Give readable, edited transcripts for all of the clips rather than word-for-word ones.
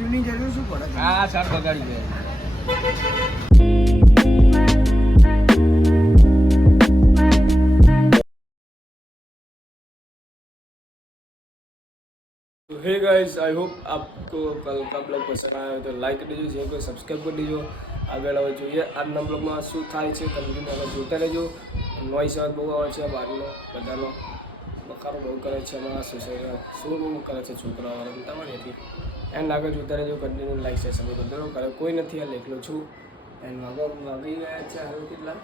આઈસ્ક્રીમની જરૂર શું પડે? હા સર બગાડી ગયો. तो हे गाइस आई होप आपको कल का ब्लॉग पसंद आया हो तो लाइक कर दीजिए, शेयर कर सब्सक्राइब कर दीजिए. આગળ હવે જોઈએ આજના બ્લોગમાં શું થાય છે, કન્ટિન્યુ આગળ જોતા રહેજો. નોઈસ અવાજ બહુ આવે છે બહારનો, બધાનો બકારો બહુ કરે છે અમારા સોસાયટી, શું બહુ કરે છે છોકરાઓ રમતા હોય એથી. એન્ડ આગળ જોતા રહેજો, કન્ટિન્યુ લાઈક શેર સબસ્ક્રાઇબ કરજો. ઘરે કોઈ નથી, હાલ એકલો છું. એન્ડ વાગી ગયા છે હાલ કેટલા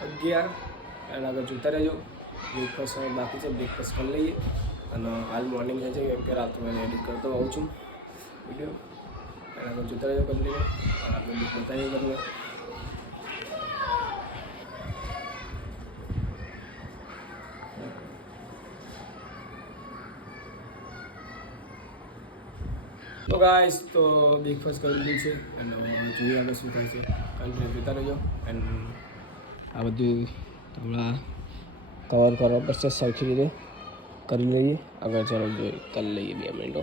11. એન્ડ આગળ જોતા રહેજો. બ્રેકફાસ્ટ બાકી છે, બ્રેકફાસ્ટ કરી લઈએ. અને હાલ મોર્નિંગ છે કેમ કે રાત મેં એડિટ કરતો આવું છું વિડીયો. એના આગળ જોતા રહેજો કન્ટિન્યુ. આપણે બુક બતાવીએ તમને. તો ગાઈસ તો બ્રેકફાસ્ટ કરી દીધું છે અને જોઈએ આગળ શું થાય છે, કન્ટિન્યુ જોતા રહેજો. એન્ડ આ બધું હમણાં કવર કરવા પડશે સરખી રીતે કરી લઈએ. આગળ ચાલો જોઈએ કરી લઈએ 2 મિનિટો.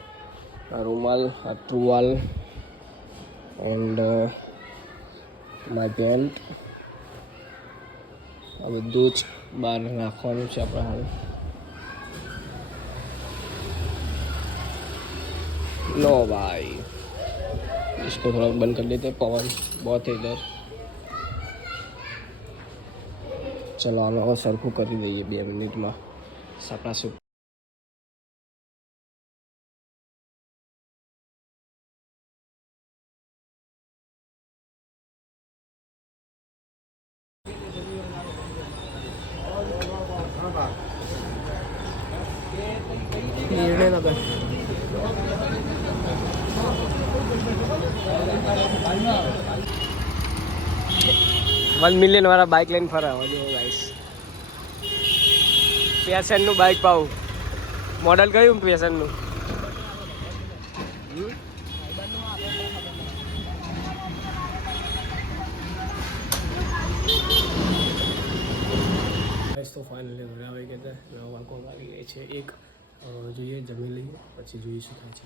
આ રૂમાલ, આ ટુવાલ એન્ડ માય પેન્ટ, આ બધું જ બહાર નાખવાનું છે આપણે હાલ. नो भाई इसको थोड़ा बंद कर लेते, पवन बहुत है इधर. चलो आने और सरखू कर दઈએ 2 મિનિટમાં સાપડા સૂપ. निर्णय लगा 1 મિલિયન વાળા બાઇક લઈને ફરાવો જો ગાઈસ. પેશનનું બાઇક પાવું. મોડલ કયું પેશનનું? તો ફાઇનલી ઘરે આવી ગયા હતા. વાંકો આવી ગઈ છે એક. જોઈએ જમી લઈએ પછી જોઈએ શું થાય છે.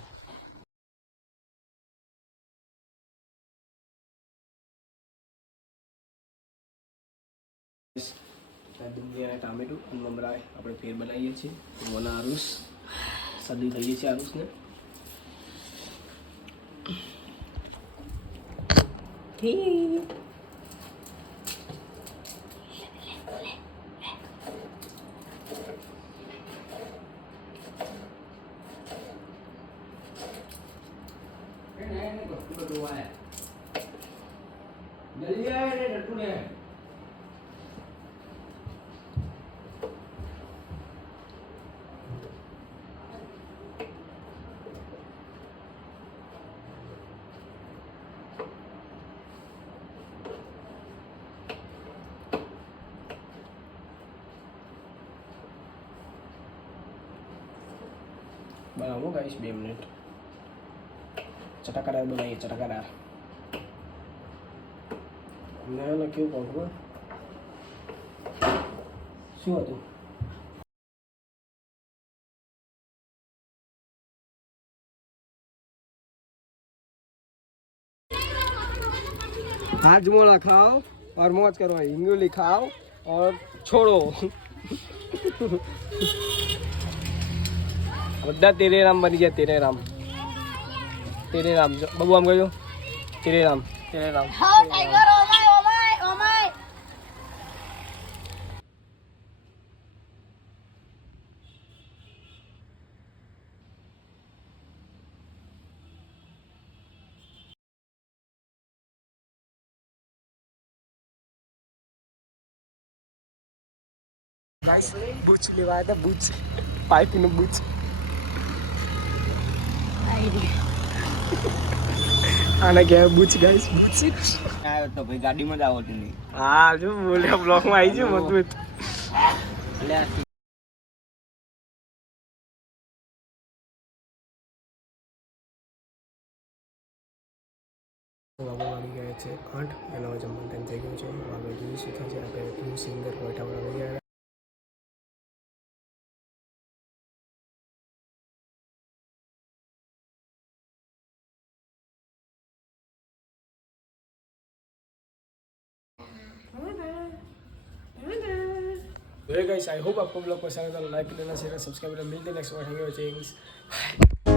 દુનિયા ટામેટું અને મમરા આપણે ફેર બનાવીએ છીએ. વના આરુસ સદી થઈએ છીએ આરુસને. બનાવો ગાઈસ 2 મિનિટ. ચટાકાદાર બનાવીએ ચટાકાદાર. મેં લખ્યું કહું શું હતું? हाजमोला खाओ और मौज करो, इंगुली खाओ और छोड़ो. બધા તેરે રામ બની જાય. તેરે રામ તેરે રામ. બબુ આમ કહ્યું તેરે રામ તેરે રામ. ગાઈસ બૂચ લેવા આવ્યા હતા. બૂચ પાઇપનું બૂચ. આને કહેવાય બૂચ ગાઈસ. બૂચ આવ્યો તો ભાઈ ગાડીમાં જ આવતી નહીં. હા જો બોલ્યા બ્લોકમાં આવી છે મજબૂત. વાગો વાગી ગયા છે 8. એનો જમવાનો ટાઈમ થઈ ગયો છે. વાગો જોઈએ શું થાય છે. આપણે સિંગર કોઈઠાવાળા આવી ગયા. तो ये गाइस आई होप आपको ब्लॉग पसंद आया तो लाइक कर देना, शेयर सब्सक्राइब करना। मिलते हैं नेक्स्ट बार।